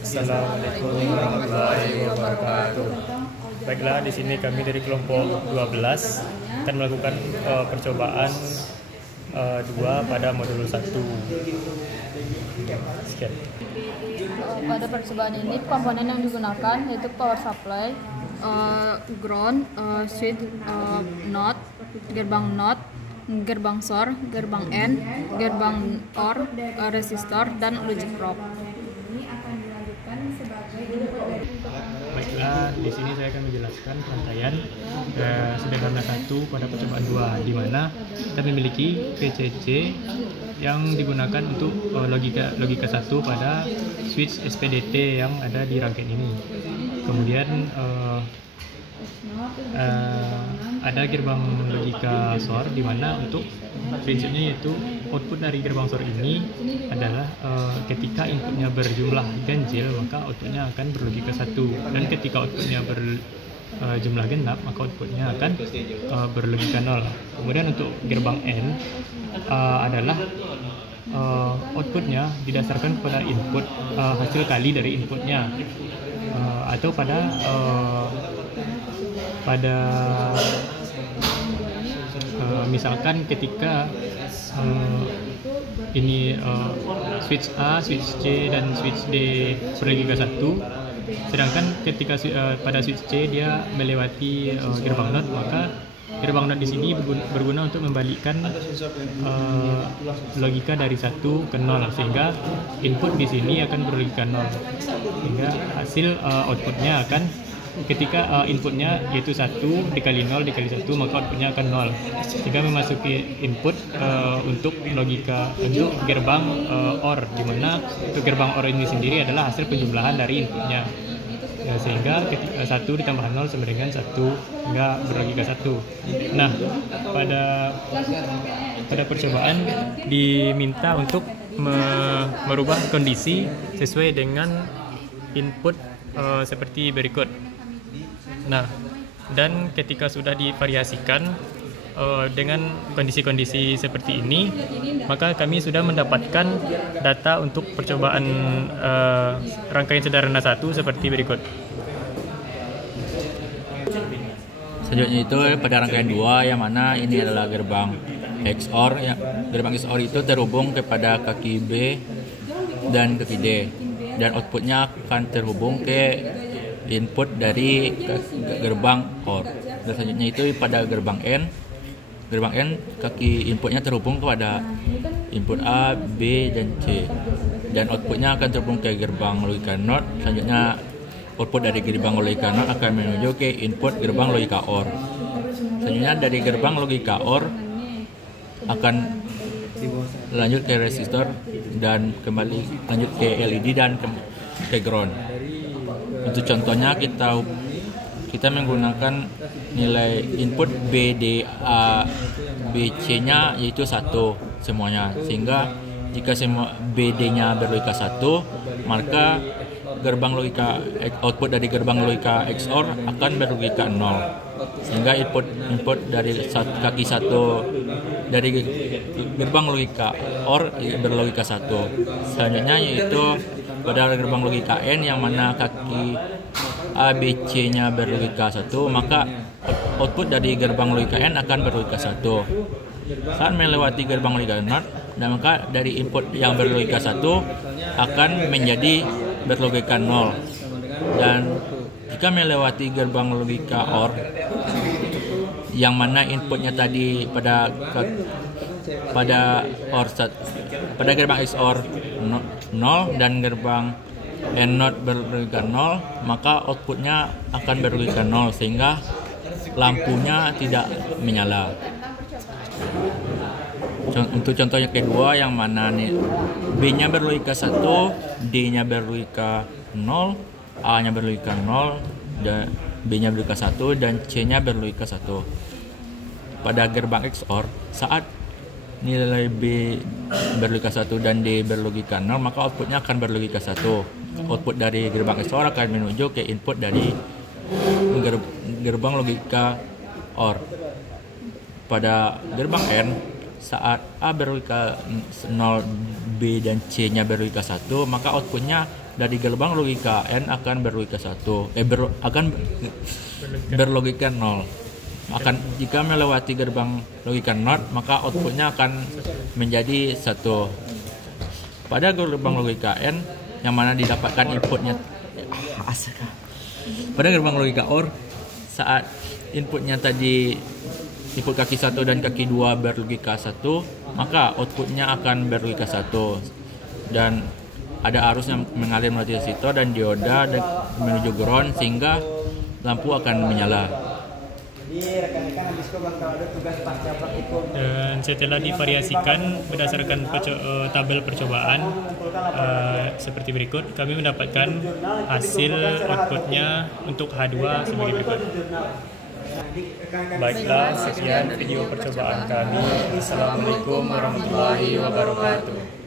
Assalamualaikum warahmatullahi wabarakatuh. Baiklah, di sini kami dari kelompok 12 akan melakukan percobaan 2 pada modul 1. Sekian. Pada percobaan ini komponen yang digunakan yaitu power supply, ground, switch, not, gerbang SOR, gerbang N, gerbang OR, resistor, dan logic probe. Baiklah, di sini saya akan menjelaskan rangkaian sederhana 1 pada percobaan 2, di mana kita memiliki VCC yang digunakan untuk logika 1 pada switch SPDT yang ada di rangkaian ini. Kemudian ada gerbang logika SOR, di mana untuk prinsipnya yaitu output dari gerbang SOR ini adalah ketika inputnya berjumlah ganjil maka outputnya akan berlogika 1, dan ketika outputnya berjumlah genap maka outputnya akan berlogika 0. Kemudian untuk gerbang N adalah outputnya didasarkan pada input hasil kali dari inputnya, atau pada misalkan ketika ini switch A, switch C, dan switch D berlogika 1, sedangkan ketika pada switch C dia melewati gerbang NOT, maka gerbang NOT di sini berguna untuk membalikkan logika dari 1 ke 0, sehingga input di sini akan berlogika 0, sehingga hasil outputnya akan ketika inputnya yaitu 1 dikali 0 dikali 1, maka outputnya akan 0, sehingga memasuki input untuk logika untuk gerbang OR, di mana untuk gerbang OR ini sendiri adalah hasil penjumlahan dari inputnya, sehingga ketika 1 ditambah 0 sama dengan 1, hingga berlogika 1. Nah, pada percobaan diminta untuk merubah kondisi sesuai dengan input seperti berikut. Nah, dan ketika sudah divariasikan dengan kondisi-kondisi seperti ini, maka kami sudah mendapatkan data untuk percobaan rangkaian sederhana 1 seperti berikut. Selanjutnya itu pada rangkaian 2, yang mana ini adalah gerbang XOR. Gerbang XOR itu terhubung kepada kaki B dan kaki D, dan outputnya akan terhubung ke input dari gerbang OR. Dan selanjutnya itu pada gerbang N. Gerbang N, kaki inputnya terhubung kepada input A, B, dan C, dan outputnya akan terhubung ke gerbang logika NOT. Selanjutnya output dari gerbang logika NOT akan menuju ke input gerbang logika OR. Selanjutnya dari gerbang logika OR akan lanjut ke resistor dan kembali lanjut ke LED dan ke ground. Untuk contohnya kita menggunakan nilai input BDA BC-nya yaitu 1 semuanya, sehingga jika semua BD-nya berlogika 1, maka gerbang logika output dari gerbang logika XOR akan berlogika 0, sehingga input dari kaki 1 dari gerbang logika OR berlogika 1. Selanjutnya yaitu pada gerbang logika N, yang mana kaki A, B, C-nya berlogika 1, maka output dari gerbang logika N akan berlogika 1. Saat melewati gerbang logika NOT, dan maka dari input yang berlogika 1 akan menjadi berlogika 0. Dan jika melewati gerbang logika OR, yang mana inputnya tadi pada gerbang XOR 0 dan gerbang NOT berlogika 0, maka outputnya akan berlogika 0, sehingga lampunya tidak menyala. Untuk contohnya kedua, yang mana nih B-nya berlogika 1, D-nya berlogika 0, A-nya berlogika 0, dan B-nya berlogika 1, dan C-nya berlogika 1. Pada gerbang XOR, saat nilai B berlogika 1 dan D berlogika 0, maka outputnya akan berlogika 1. Output dari gerbang XOR akan menuju ke input dari gerbang logika OR. Pada gerbang N, saat A berlogika 0, B dan C nya berlogika 1, maka outputnya dari gerbang logika N akan berlogika 1 akan berlogika 0. Jika melewati gerbang logika NOT, maka outputnya akan menjadi 1. Pada gerbang logika N yang mana didapatkan inputnya pada gerbang logika OR, saat inputnya tadi input kaki 1 dan kaki 2 berlogika 1, maka outputnya akan berlogika 1 dan ada arus yang mengalir melalui resistor dan dioda menuju ground sehingga lampu akan menyala. Dan setelah divariasikan berdasarkan tabel percobaan seperti berikut, kami mendapatkan hasil outputnya untuk H2 sebagai berikut. Baiklah, sekian video percobaan kami. Assalamualaikum warahmatullahi wabarakatuh.